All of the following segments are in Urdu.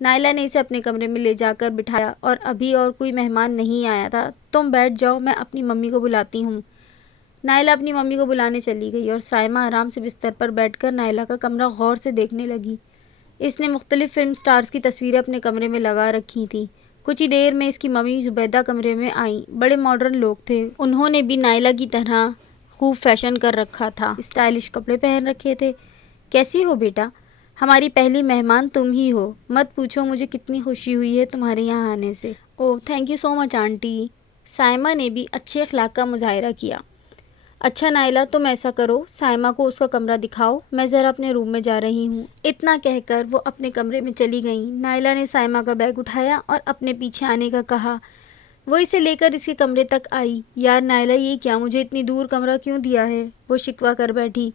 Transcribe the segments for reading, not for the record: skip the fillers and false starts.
نائلہ نے اسے اپنے کمرے میں لے جا کر بٹھایا اور ابھی اور کوئی مہمان نہیں آیا تھا. تم بیٹھ جاؤ، میں اپنی ممی کو بلاتی ہوں. نائلہ اپنی ممی کو بلانے چلی گئی اور سائمہ آرام سے بستر پر بیٹھ کر نائلہ کا کمرہ غور سے دیکھنے لگی. اس نے مختلف فلم سٹارز کی تصویریں اپنے کمرے میں لگا رکھی تھیں. کچھ ہی دیر میں اس کی ممی زبیدہ کمرے میں آئیں. بڑے ماڈرن لوگ تھے. انہوں نے بھی نائلہ کی طرح خوب فیشن کر رکھا تھا، اسٹائلش کپڑے پہن رکھے تھے. کیسی ہو بیٹا؟ ہماری پہلی مہمان تم ہی ہو. مت پوچھو مجھے کتنی خوشی ہوئی ہے تمہارے یہاں آنے سے. Oh thank you so much aunty. Saima نے بھی اچھے اخلاق کا مظاہرہ کیا. اچھا نائلہ، تم ایسا کرو، سائمہ کو اس کا کمرہ دکھاؤ، میں ذرا اپنے روم میں جا رہی ہوں. اتنا کہہ کر وہ اپنے کمرے میں چلی گئیں. نائلہ نے سائمہ کا بیگ اٹھایا اور اپنے پیچھے آنے کا کہا. وہ اسے لے کر اس کے کمرے تک آئی. یار نائلہ، یہ کیا، مجھے اتنی دور کمرہ کیوں دیا ہے؟ وہ شکوہ کر بیٹھی.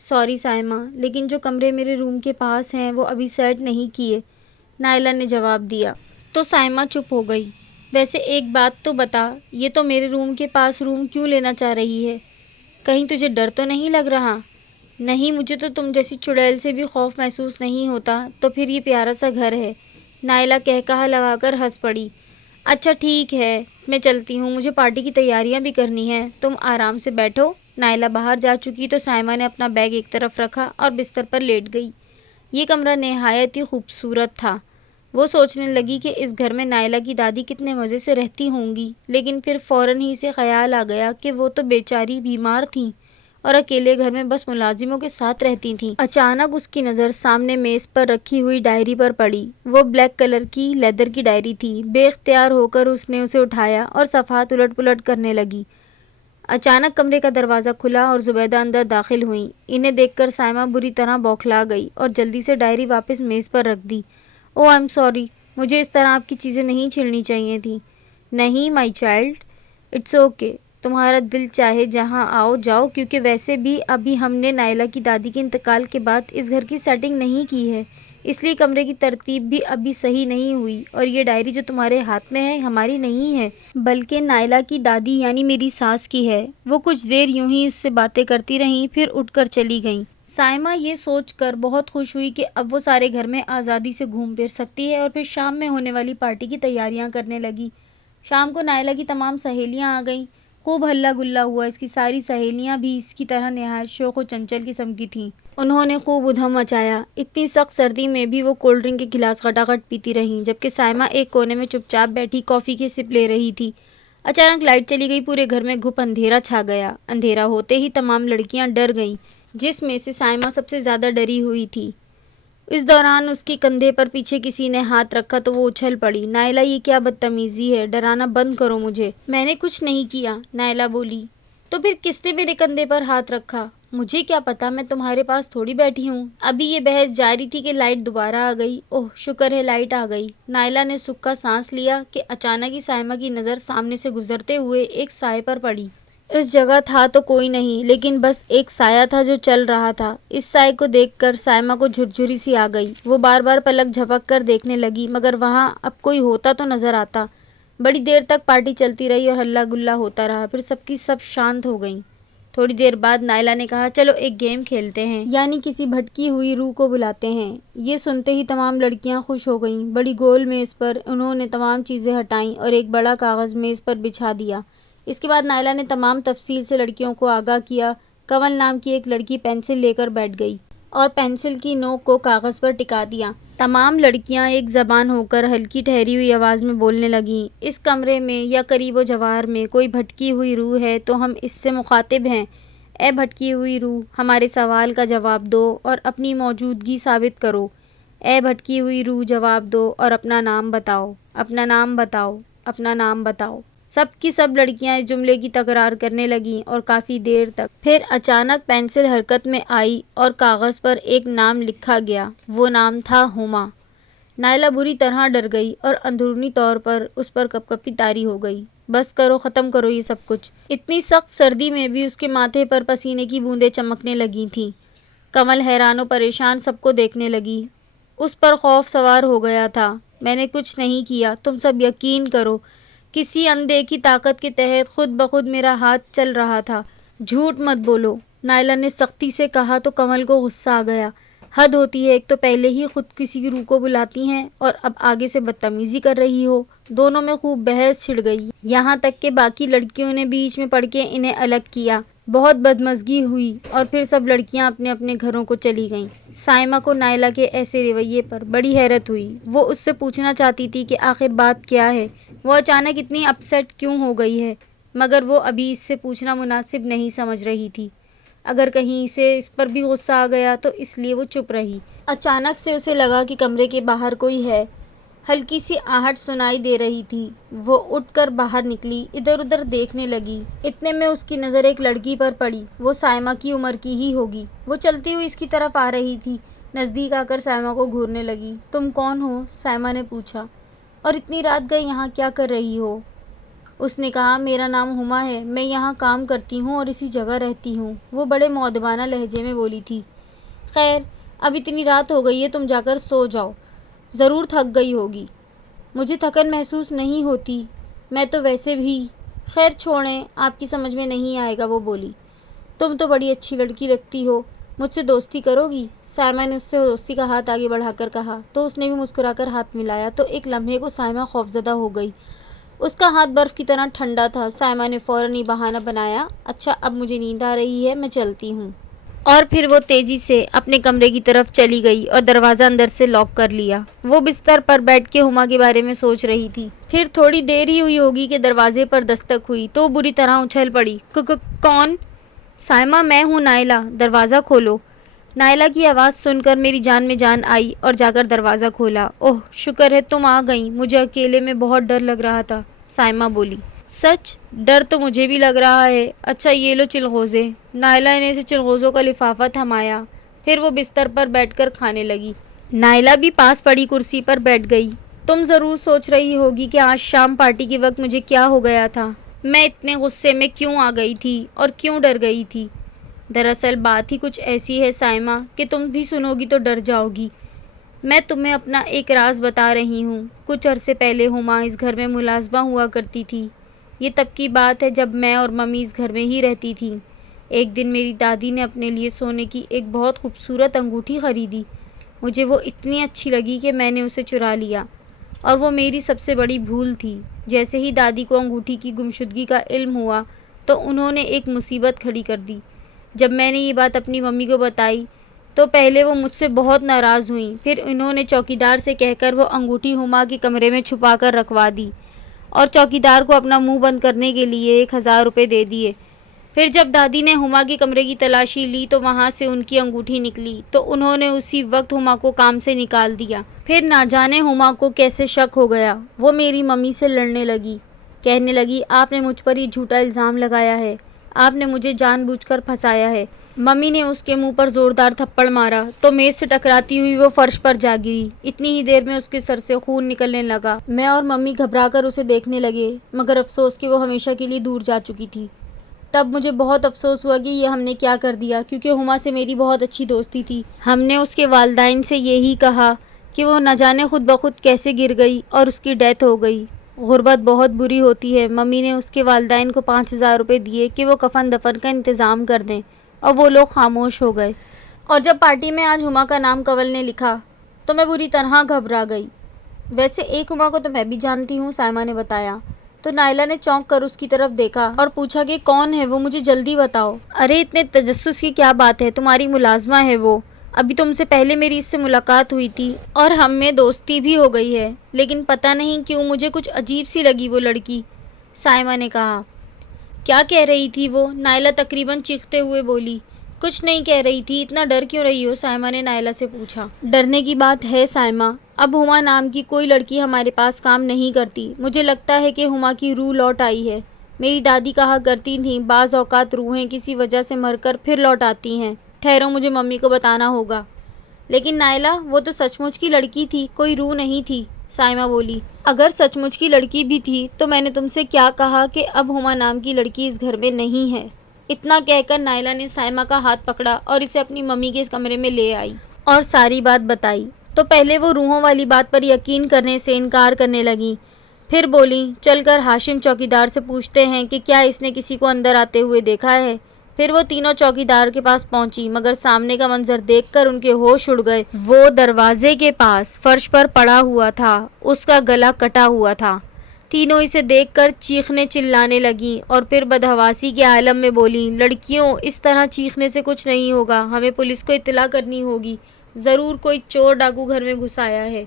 سوری سائمہ، لیکن جو کمرے میرے روم کے پاس ہیں وہ ابھی سیٹ نہیں کیے، نائلہ نے جواب دیا. تو سائمہ چپ ہو گئی. ویسے ایک بات تو بتا، یہ تو میرے روم کے پاس روم کیوں لینا چاہ رہی ہے؟ کہیں تجھے ڈر تو نہیں لگ رہا؟ نہیں، مجھے تو تم جیسی چڑیل سے بھی خوف محسوس نہیں ہوتا. تو پھر یہ پیارا سا گھر ہے. نائلہ کہا لگا کر ہنس پڑی. اچھا ٹھیک ہے، میں چلتی ہوں، مجھے پارٹی کی تیاریاں بھی کرنی ہیں، تم آرام سے بیٹھو. نائلہ باہر جا چکی تو سائمہ نے اپنا بیگ ایک طرف رکھا اور بستر پر لیٹ گئی. یہ کمرہ نہایت ہی خوبصورت تھا. وہ سوچنے لگی کہ اس گھر میں نائلہ کی دادی کتنے مزے سے رہتی ہوں گی، لیکن پھر فوراً ہی سے خیال آ گیا کہ وہ تو بیچاری بیمار تھیں اور اکیلے گھر میں بس ملازموں کے ساتھ رہتی تھیں. اچانک اس کی نظر سامنے میز پر رکھی ہوئی ڈائری پر پڑی. وہ بلیک کلر کی لیدر کی ڈائری تھی. بے اختیار ہو کر اس نے اسے اٹھایا اور صفحات الٹ پلٹ کرنے لگی. اچانک کمرے کا دروازہ کھلا اور زبیدہ اندر داخل ہوئیں. انہیں دیکھ کر سائمہ بری طرح بوکھلا گئی اور جلدی سے ڈائری واپس میز پر رکھ دی. اوہ آئی ایم سوری، مجھے اس طرح آپ کی چیزیں نہیں چھیڑنی چاہیے تھیں. نہیں مائی چائلڈ، اٹس اوکے. تمہارا دل چاہے جہاں آؤ جاؤ، کیونکہ ویسے بھی ابھی ہم نے نائلہ کی دادی کے انتقال کے بعد اس گھر کی سیٹنگ نہیں کی ہے، اس لیے کمرے کی ترتیب بھی ابھی صحیح نہیں ہوئی. اور یہ ڈائری جو تمہارے ہاتھ میں ہے ہماری نہیں ہے، بلکہ نائلہ کی دادی یعنی میری ساس کی ہے. وہ کچھ دیر یوں ہی اس سے باتیں کرتی رہیں، پھر اٹھ کر چلی گئیں. سائمہ یہ سوچ کر بہت خوش ہوئی کہ اب وہ سارے گھر میں آزادی سے گھوم پھر سکتی ہے، اور پھر شام میں ہونے والی پارٹی کی تیاریاں کرنے لگی. شام کو نائلہ کی تمام سہیلیاں آ گئیں. خوب ہلہ گلا ہوا. اس کی ساری سہیلیاں بھی اس کی طرح نہایت شوق و چنچل قسم کی تھیں. انہوں نے خوب ادھم مچایا. اتنی سخت سردی میں بھی وہ کولڈ ڈرنک کے گلاس گھٹاگھٹ پیتی رہیں، جبکہ سائمہ ایک کونے میں چپ چاپ بیٹھی کافی کی سپ لے رہی تھی. اچانک لائٹ چلی گئی. پورے گھر میں گھپ اندھیرا چھا گیا. اندھیرا ہوتے ہی تمام لڑکیاں ڈر گئیں، جس میں سے سائمہ سب سے زیادہ ڈری ہوئی تھی. اس دوران اس کے کندھے پر پیچھے کسی نے ہاتھ رکھا تو وہ اچھل پڑی. نائلہ، یہ کیا بدتمیزی ہے؟ ڈرانا بند کرو مجھے. میں نے کچھ نہیں کیا، نائلہ بولی. تو پھر کس نے میرے کندھے پر ہاتھ رکھا؟ مجھے کیا پتا، میں تمہارے پاس تھوڑی بیٹھی ہوں. ابھی یہ بحث جاری تھی کہ لائٹ دوبارہ آ گئی. اوہ شکر ہے لائٹ آ گئی. نائلہ نے سکھ کا سانس لیا کہ اچانک ہی سائمہ کی نظر سامنے سے گزرتے ہوئے ایک سائے پر پڑی. اس جگہ تھا تو کوئی نہیں، لیکن بس ایک سایہ تھا جو چل رہا تھا. اس سائے کو دیکھ کر سائمہ کو جھرجھری سی آ گئی. وہ بار بار پلک جھپک کر دیکھنے لگی، مگر وہاں اب کوئی ہوتا تو نظر آتا. بڑی دیر تک پارٹی چلتی رہی اور ہلہ گلا ہوتا رہا. پھر سب کی سب شانت ہو گئیں. تھوڑی دیر بعد نائلہ نے کہا، چلو ایک گیم کھیلتے ہیں، یعنی کسی بھٹکی ہوئی روح کو بلاتے ہیں. یہ سنتے ہی تمام لڑکیاں خوش ہو گئیں. بڑی گول میز پر انہوں نے تمام چیزیں ہٹائیں اور ایک بڑا کاغذ میز پر بچھا دیا. اس کے بعد نائلہ نے تمام تفصیل سے لڑکیوں کو آگاہ کیا. کنول نام کی ایک لڑکی پینسل لے کر بیٹھ گئی اور پینسل کی نوک کو کاغذ پر ٹکا دیا. تمام لڑکیاں ایک زبان ہو کر ہلکی ٹھہری ہوئی آواز میں بولنے لگیں. اس کمرے میں یا قریب و جوار میں کوئی بھٹکی ہوئی روح ہے تو ہم اس سے مخاطب ہیں. اے بھٹکی ہوئی روح، ہمارے سوال کا جواب دو اور اپنی موجودگی ثابت کرو. اے بھٹکی ہوئی روح، جواب دو اور اپنا نام بتاؤ. اپنا نام بتاؤ. اپنا نام بتاؤ. سب کی سب لڑکیاں اس جملے کی تکرار کرنے لگیں اور کافی دیر تک. پھر اچانک پینسل حرکت میں آئی اور کاغذ پر ایک نام لکھا گیا. وہ نام تھا ہما. نائلہ بری طرح ڈر گئی اور اندرونی طور پر اس پر کپکپی طاری ہو گئی. بس کرو، ختم کرو یہ سب کچھ. اتنی سخت سردی میں بھی اس کے ماتھے پر پسینے کی بوندیں چمکنے لگی تھیں. کنول حیران و پریشان سب کو دیکھنے لگی. اس پر خوف سوار ہو گیا تھا. میں نے کچھ نہیں کیا، تم سب یقین کرو. کسی اندیکھی طاقت کے تحت خود بخود میرا ہاتھ چل رہا تھا. جھوٹ مت بولو، نائلہ نے سختی سے کہا تو کنول کو غصہ آ گیا. حد ہوتی ہے، ایک تو پہلے ہی خود کسی کی روح کو بلاتی ہیں اور اب آگے سے بدتمیزی کر رہی ہو۔ دونوں میں خوب بحث چھڑ گئی، یہاں تک کہ باقی لڑکیوں نے بیچ میں پڑھ کے انہیں الگ کیا۔ بہت بدمزگی ہوئی اور پھر سب لڑکیاں اپنے اپنے گھروں کو چلی گئیں۔ سائمہ کو نائلہ کے ایسے رویے پر بڑی حیرت ہوئی۔ وہ اس سے پوچھنا چاہتی تھی کہ آخر بات کیا ہے، وہ اچانک اتنی اپسیٹ کیوں ہو گئی ہے، مگر وہ ابھی اس سے پوچھنا مناسب نہیں سمجھ رہی تھی۔ اگر کہیں اسے اس پر بھی غصہ آ گیا تو اس لیے وہ چپ رہی۔ اچانک سے اسے لگا کہ کمرے کے باہر کوئی ہے، ہلکی سی آہٹ سنائی دے رہی تھی۔ وہ اٹھ کر باہر نکلی، ادھر ادھر دیکھنے لگی۔ اتنے میں اس کی نظر ایک لڑکی پر پڑی، وہ سائمہ کی عمر کی ہی ہوگی۔ وہ چلتی ہوئی اس کی طرف آ رہی تھی، نزدیک آ کر سائمہ کو گھورنے لگی۔ تم کون ہو؟ سائمہ نے پوچھا، اور اتنی رات گئے یہاں کیا کر رہی ہو؟ اس نے کہا، میرا نام ہما ہے، میں یہاں کام کرتی ہوں اور اسی جگہ رہتی ہوں۔ وہ بڑے مؤدبانہ لہجے میں بولی تھی۔ خیر، اب اتنی رات ہو گئی ہے، تم جا کر سو جاؤ، ضرور تھک گئی ہوگی۔ مجھے تھکن محسوس نہیں ہوتی، میں تو ویسے بھی۔ خیر چھوڑیں، آپ کی سمجھ میں نہیں آئے گا، وہ بولی۔ تم تو بڑی اچھی لڑکی لگتی ہو، مجھ سے دوستی کرو گی؟ سائمہ نے اس سے دوستی کا ہاتھ آگے بڑھا کر کہا تو اس نے بھی مسکرا کر ہاتھ ملایا تو ایک لمحے کو سائمہ خوفزدہ ہو گئی۔ اس کا ہاتھ برف کی طرح ٹھنڈا تھا۔ سائمہ نے فوراً یہ بہانہ بنایا، اچھا اب مجھے نیند آ رہی ہے، میں چلتی ہوں۔ اور پھر وہ تیزی سے اپنے کمرے کی طرف چلی گئی اور دروازہ اندر سے لاک کر لیا۔ وہ بستر پر بیٹھ کے ہما کے بارے میں سوچ رہی تھی۔ پھر تھوڑی دیر ہی ہوئی ہوگی کہ دروازے پر دستک ہوئی تو بری طرح اچھل پڑی۔ کون؟ سائمہ، میں ہوں نائلہ، دروازہ کھولو۔ نائلہ کی آواز سن کر میری جان میں جان آئی اور جا کر دروازہ کھولا۔ اوہ شکر ہے تم آ گئیں، مجھے اکیلے میں بہت ڈر لگ رہا تھا، سائمہ بولی۔ سچ؟ ڈر تو مجھے بھی لگ رہا ہے۔ اچھا یہ لو چلغوزے۔ نائلہ نے اسے چلغوزوں کا لفافہ تھمایا، پھر وہ بستر پر بیٹھ کر کھانے لگی۔ نائلہ بھی پاس پڑی کرسی پر بیٹھ گئی۔ تم ضرور سوچ رہی ہوگی کہ آج شام پارٹی کے وقت مجھے کیا ہو گیا تھا، میں اتنے غصے میں کیوں آ گئی تھی اور کیوں ڈر گئی تھی۔ دراصل بات ہی کچھ ایسی ہے سائمہ کہ تم بھی سنو گی تو ڈر جاؤ گی۔ میں تمہیں اپنا ایک راز بتا رہی ہوں۔ کچھ عرصے پہلے ہما اس گھر میں ملازمہ ہوا کرتی تھی۔ یہ تب کی بات ہے جب میں اور ممی اس گھر میں ہی رہتی تھیں۔ ایک دن میری دادی نے اپنے لیے سونے کی ایک بہت خوبصورت انگوٹھی خریدی۔ مجھے وہ اتنی اچھی لگی کہ میں نے اسے چرا لیا، اور وہ میری سب سے بڑی بھول تھی۔ جیسے ہی دادی کو انگوٹھی کی گمشدگی کا علم ہوا تو انہوں نے ایک مصیبت کھڑی کر دی۔ جب میں نے یہ بات اپنی ممی کو بتائی تو پہلے وہ مجھ سے بہت ناراض ہوئیں، پھر انہوں نے چوکیدار سے کہہ کر وہ انگوٹھی ہما کے کمرے میں چھپا کر رکھوا دی اور چوکیدار کو اپنا منہ بند کرنے کے لیے 1000 روپے دے دیے۔ پھر جب دادی نے ہما کے کمرے کی تلاشی لی تو وہاں سے ان کی انگوٹھی نکلی تو انہوں نے اسی وقت ہما کو کام سے نکال دیا۔ پھر نہ جانے ہما کو کیسے شک ہو گیا، وہ میری ممی سے لڑنے لگی، کہنے لگی آپ نے مجھ پر یہ جھوٹا الزام لگایا ہے، آپ نے مجھے جان بوجھ کر پھنسایا ہے۔ ممی نے اس کے منہ پر زوردار تھپڑ مارا تو میز سے ٹکراتی ہوئی وہ فرش پر جا گری۔ اتنی ہی دیر میں اس کے سر سے خون نکلنے لگا۔ میں اور ممی گھبرا کر اسے دیکھنے لگے، مگر افسوس کہ وہ ہمیشہ کے لیے دور جا چکی تھی۔ تب مجھے بہت افسوس ہوا کہ یہ ہم نے کیا کر دیا، کیونکہ ہما سے میری بہت اچھی دوستی تھی۔ ہم نے اس کے والدین سے یہی کہا کہ وہ نہ جانے خود بخود کیسے گر گئی اور اس کی ڈیتھ ہو گئی۔ غربت بہت بری ہوتی ہے۔ ممی نے اس کے والدین کو 5000 روپے دیے کہ وہ کفن دفن کا انتظام کر دیں، اور وہ لوگ خاموش ہو گئے۔ اور جب پارٹی میں آج ہما کا نام کنول نے لکھا تو میں بری طرح گھبرا گئی۔ ویسے ایک ہما کو تو میں بھی جانتی ہوں، سائمہ نے بتایا۔ تو نائلہ نے چونک کر اس کی طرف دیکھا اور پوچھا کہ کون ہے وہ، مجھے جلدی بتاؤ۔ ارے اتنے تجسس کی کیا بات ہے، تمہاری ملازمہ ہے وہ، ابھی تم سے پہلے میری اس سے ملاقات ہوئی تھی اور ہم میں دوستی بھی ہو گئی ہے، لیکن پتہ نہیں کیوں مجھے کچھ عجیب سی لگی وہ لڑکی، سائمہ نے کہا۔ کیا کہہ رہی تھی وہ؟ نائلہ تقریباً چیختے ہوئے بولی۔ کچھ نہیں کہہ رہی تھی، اتنا ڈر کیوں رہی ہو؟ سائمہ نے نائلہ سے پوچھا۔ ڈرنے کی بات ہے سائمہ، اب ہما نام کی کوئی لڑکی ہمارے پاس کام نہیں کرتی۔ مجھے لگتا ہے کہ ہما کی روح لوٹ آئی ہے۔ میری دادی کہا کرتی تھیں بعض اوقات روحیں کسی وجہ سے مر کر پھر لوٹ آتی ہیں۔ ٹھہرو، مجھے ممی کو بتانا ہوگا۔ لیکن نائلہ، وہ تو سچ مچ کی لڑکی تھی، کوئی روح نہیں تھی، سائمہ بولی۔ اگر سچ مچ کی لڑکی بھی تھی تو میں نے تم سے کیا کہا کہ اب ہما نام کی لڑکی اس گھر میں نہیں ہے؟ اتنا کہہ کر نائلہ نے سائمہ کا ہاتھ پکڑا اور اسے اپنی ممی کے کمرے میں لے آئی اور ساری بات بتائی۔ تو پہلے وہ روحوں والی بات پر یقین کرنے سے انکار کرنے لگیں، پھر بولیں چل کر ہاشم چوکیدار سے پوچھتے ہیں کہ کیا اس نے کسی کو اندر آتے ہوئے دیکھا ہے۔ پھر وہ تینوں چوکیدار کے پاس پہنچی، مگر سامنے کا منظر دیکھ کر ان کے ہوش اڑ گئے۔ وہ دروازے کے پاس فرش پر پڑا ہوا تھا، اس کا گلا کٹا ہوا تھا۔ تینوں اسے دیکھ کر چیخنے چلانے لگیں اور پھر بدحواسی کے عالم میں بولیں، لڑکیوں، اس طرح چیخنے سے کچھ نہیں ہوگا، ہمیں پولیس کو اطلاع کرنی ہوگی، ضرور کوئی چور ڈاکو گھر میں گھس آیا ہے۔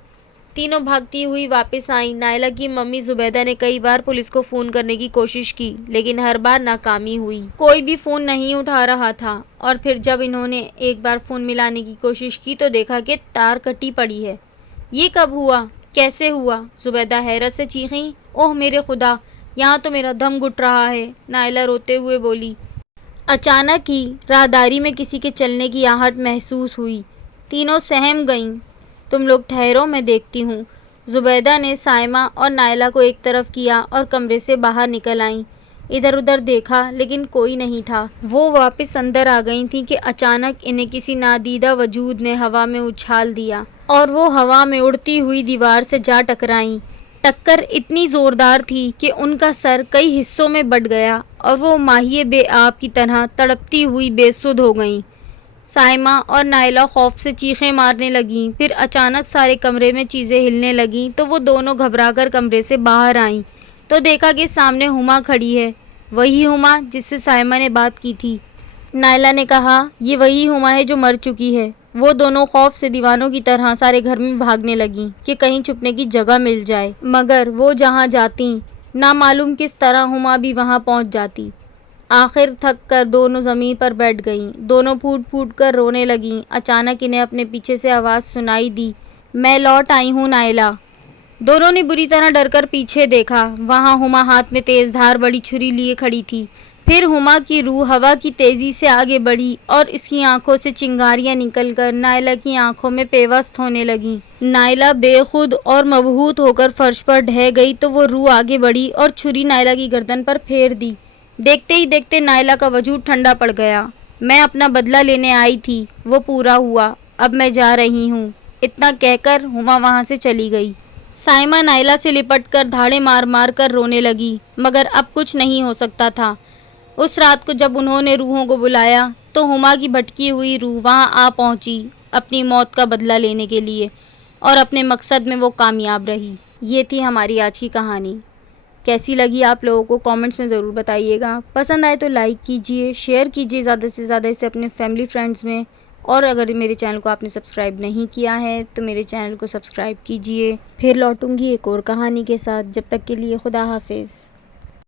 تینوں بھاگتی ہوئی واپس آئیں۔ نائلہ کی ممی زبیدہ نے کئی بار پولیس کو فون کرنے کی کوشش کی، لیکن ہر بار ناکامی ہوئی۔ کوئی بھی فون نہیں اٹھا رہا تھا، اور پھر جب انہوں نے ایک بار فون ملانے کی کوشش کی تو دیکھا کہ تار کٹی پڑی ہے۔ یہ کب ہوا؟ کیسے ہوا؟ زبیدہ حیرت سے چیخیں، اوہ میرے خدا، یہاں تو میرا دم گھٹ رہا ہے۔ نائلہ روتے ہوئے بولی۔ اچانک ہی راہداری میں کسی کے چلنے کی آہٹ محسوس ہوئی۔ تینوں سہم گئیں۔ تم لوگ ٹھہرو، میں دیکھتی ہوں۔ زبیدہ نے سائمہ اور نائلہ کو ایک طرف کیا اور کمرے سے باہر نکل آئیں۔ ادھر ادھر دیکھا لیکن کوئی نہیں تھا۔ وہ واپس اندر آ گئی تھیں کہ اچانک انہیں کسی نادیدہ وجود نے ہوا میں اچھال دیا اور وہ ہوا میں اڑتی ہوئی دیوار سے جا ٹکرائیں۔ ٹکر اتنی زوردار تھی کہ ان کا سر کئی حصوں میں بٹ گیا اور وہ ماہیے بے آب کی طرح تڑپتی ہوئی بے سدھ ہو گئیں۔ سائمہ اور نائلہ خوف سے چیخیں مارنے لگیں۔ پھر اچانک سارے کمرے میں چیزیں ہلنے لگیں تو وہ دونوں گھبرا کر کمرے سے باہر آئیں تو دیکھا کہ سامنے ہما کھڑی ہے، وہی ہما جس سے سائمہ نے بات کی تھی۔ نائلہ نے کہا، یہ وہی ہما ہے جو مر چکی ہے۔ وہ دونوں خوف سے دیوانوں کی طرح سارے گھر میں بھاگنے لگیں کہ کہیں چھپنے کی جگہ مل جائے، مگر وہ جہاں جاتیں نامعلوم کس طرح ہما بھی وہاں پہنچ جاتی۔ آخر تھک کر دونوں زمین پر بیٹھ گئیں۔ دونوں پھوٹ پھوٹ کر رونے لگیں۔ اچانک انہیں اپنے پیچھے سے آواز سنائی دی، میں لوٹ آئی ہوں نائلہ۔ دونوں نے بری طرح ڈر کر پیچھے دیکھا۔ وہاں ہما ہاتھ میں تیز دھار بڑی چھری لیے کھڑی تھی۔ پھر ہما کی روح ہوا کی تیزی سے آگے بڑھی اور اس کی آنکھوں سے چنگاریاں نکل کر نائلہ کی آنکھوں میں پیوست ہونے لگیں۔ نائلہ بے خود اور مبہوت ہو کر فرش پر ڈھہ گئی تو وہ روح آگے بڑھی اور چھری نائلہ کی گردن پر پھیر دی۔ دیکھتے ہی دیکھتے نائلہ کا وجود ٹھنڈا پڑ گیا۔ میں اپنا بدلہ لینے آئی تھی، وہ پورا ہوا، اب میں جا رہی ہوں۔ اتنا کہہ کر ہما وہاں سے چلی گئی۔ سائمہ نائلہ سے لپٹ کر دھاڑے مار مار کر رونے لگی، مگر اب کچھ نہیں ہو سکتا تھا۔ اس رات کو جب انہوں نے روحوں کو بلایا تو ہما کی بھٹکی ہوئی روح وہاں آ پہنچی اپنی موت کا بدلہ لینے کے لیے، اور اپنے مقصد میں وہ کامیاب رہی۔ یہ تھی ہماری آج کی کہانی۔ کیسی لگی آپ لوگوں کو کامنٹس میں ضرور بتائیے گا۔ پسند آئے تو لائک کیجئے، شیئر کیجئے زیادہ سے زیادہ اسے اپنے فیملی فرینڈز میں، اور اگر میرے چینل کو آپ نے سبسکرائب نہیں کیا ہے تو میرے چینل کو سبسکرائب کیجئے۔ پھر لوٹوں گی ایک اور کہانی کے ساتھ، جب تک کے لیے خدا حافظ۔